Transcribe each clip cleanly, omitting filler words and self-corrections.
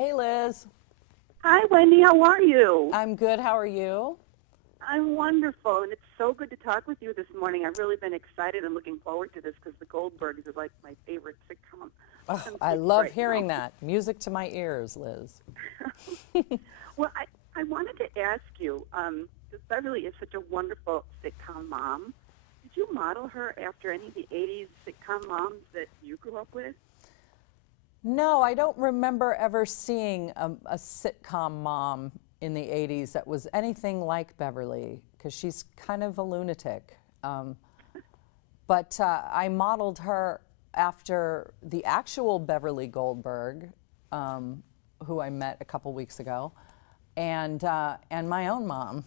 Hey, Liz. Hi, Wendy. How are you? I'm good. How are you? I'm wonderful, and it's so good to talk with you this morning. I've really been excited and looking forward to this because the Goldbergs are like my favorite sitcom. Oh, I love hearing that. Music to my ears, Liz. Well, I wanted to ask you, because Beverly is such a wonderful sitcom mom. Did you model her after any of the 80s sitcom moms that you grew up with? No, I don't remember ever seeing a sitcom mom in the 80s that was anything like Beverly, because she's kind of a lunatic. But I modeled her after the actual Beverly Goldberg, who I met a couple weeks ago, and my own mom,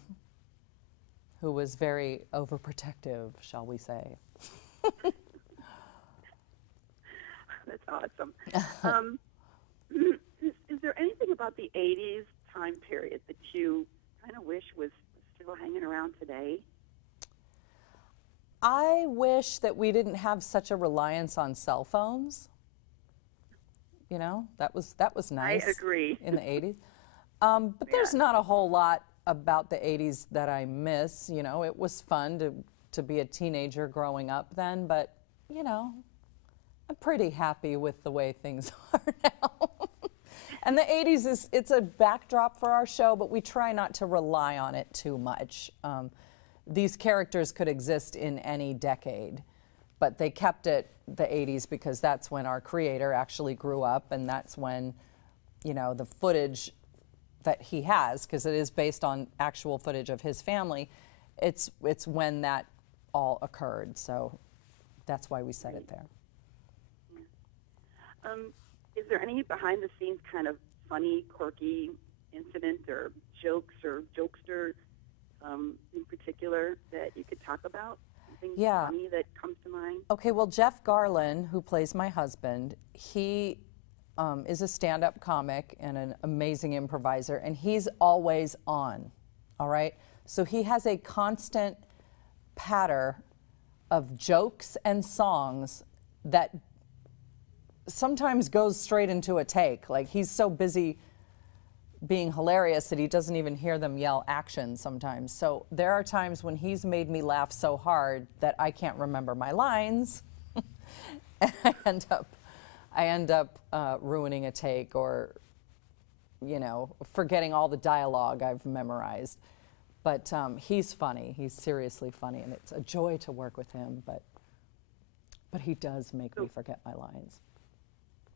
who was very overprotective, shall we say. That's awesome. Is there anything about the 80s time period that you kind of wish was still hanging around today? I wish that we didn't have such a reliance on cell phones. You know, that was nice. I agree. In the 80s. But there's not a whole lot about the 80s that I miss. You know, it was fun to be a teenager growing up then, but, you know, I'm pretty happy with the way things are now. And the 80s it's a backdrop for our show, but we try not to rely on it too much. These characters could exist in any decade, but they kept it the 80s because that's when our creator actually grew up, and that's when, you know, the footage that he has, because it is based on actual footage of his family, it's when that all occurred. So that's why we set it there. Is there any behind-the-scenes kind of funny, quirky incident or jokes or jokester in particular that you could talk about? Something funny that comes to mind? Okay, well, Jeff Garlin, who plays my husband, he is a stand-up comic and an amazing improviser, and he's always on, all right? So he has a constant patter of jokes and songs that sometimes goes straight into a take. Like, he's so busy being hilarious that he doesn't even hear them yell action sometimes. So there are times when he's made me laugh so hard that I can't remember my lines. And I end up ruining a take, or, you know, forgetting all the dialogue I've memorized. But he's funny. He's seriously funny, and it's a joy to work with him. But he does make me forget my lines.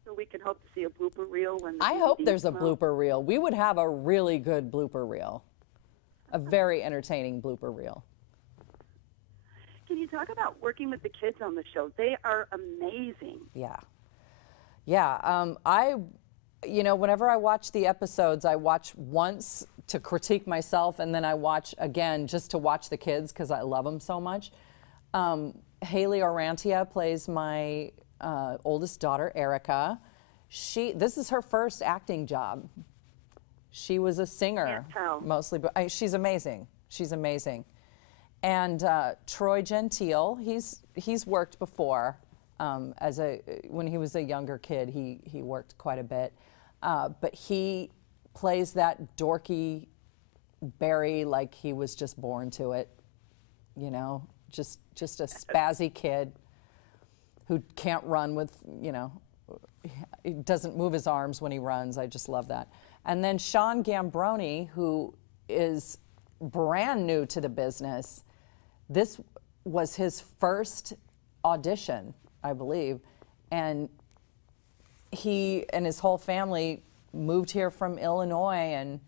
So we can hope to see a blooper reel when I hope there's a blooper reel. We would have a really good blooper reel, a very entertaining blooper reel. Can you talk about working with the kids on the show? They are amazing. Yeah. Yeah. You know, whenever I watch the episodes, I watch once to critique myself, and then I watch again just to watch the kids because I love them so much. Haley Orantia plays my oldest daughter, Erica. This is her first acting job. She was a singer mostly, but she's amazing. She's amazing. And Troy Gentile, he's worked before. When he was a younger kid, he worked quite a bit. But he plays that dorky Barry like he was just born to it. You know, just a spazzy kid who can't run with, you know, he doesn't move his arms when he runs. I just love that. And then Sean Gambroni, who is brand new to the business. This was his first audition, I believe. And he and his whole family moved here from Illinois, and,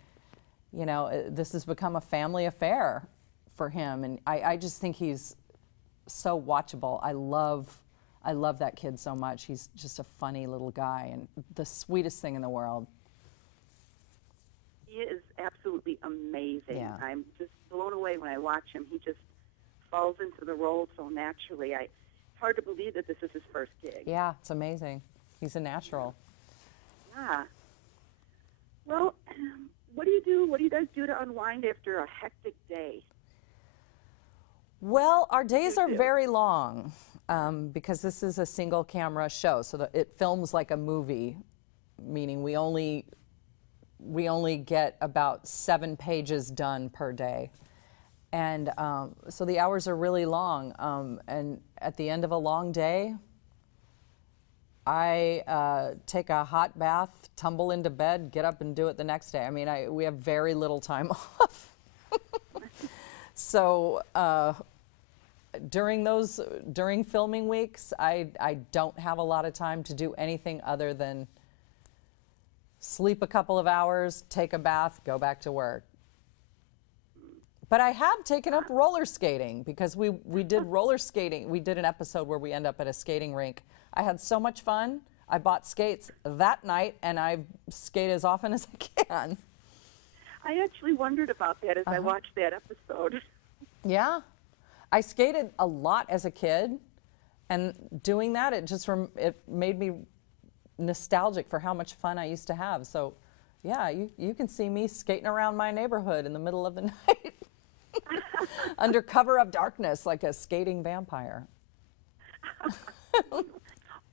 you know, this has become a family affair for him. And I just think he's so watchable. I love that kid so much. He's just a funny little guy and the sweetest thing in the world. He is absolutely amazing. Yeah. I'm just blown away when I watch him. He just falls into the role so naturally. It's hard to believe that this is his first gig. Yeah, it's amazing. He's a natural. Yeah. Well, what do you do? What do you guys do to unwind after a hectic day? Well, our days are very long because this is a single camera show, so that it films like a movie, meaning we only we only get about 7 pages done per day. And so the hours are really long. And at the end of a long day, I take a hot bath, tumble into bed, get up and do it the next day. I mean, we have very little time off. So during filming weeks, I don't have a lot of time to do anything other than sleep a couple of hours, take a bath, go back to work. But I have taken up roller skating because we did roller skating. We did an episode where we end up at a skating rink. I had so much fun. I bought skates that night, and I skate as often as I can. I actually wondered about that as I watched that episode. Yeah. I skated a lot as a kid, and doing that, it made me nostalgic for how much fun I used to have. So, yeah, you can see me skating around my neighborhood in the middle of the night under cover of darkness like a skating vampire.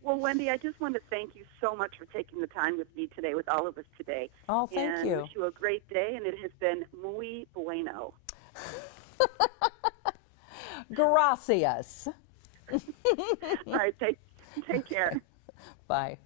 Well, Wendi, I just want to thank you so much for taking the time with me today, with all of us today. Oh, thank you. And wish you a great day, and it has been muy bueno. Gracias. All right, take care. Bye.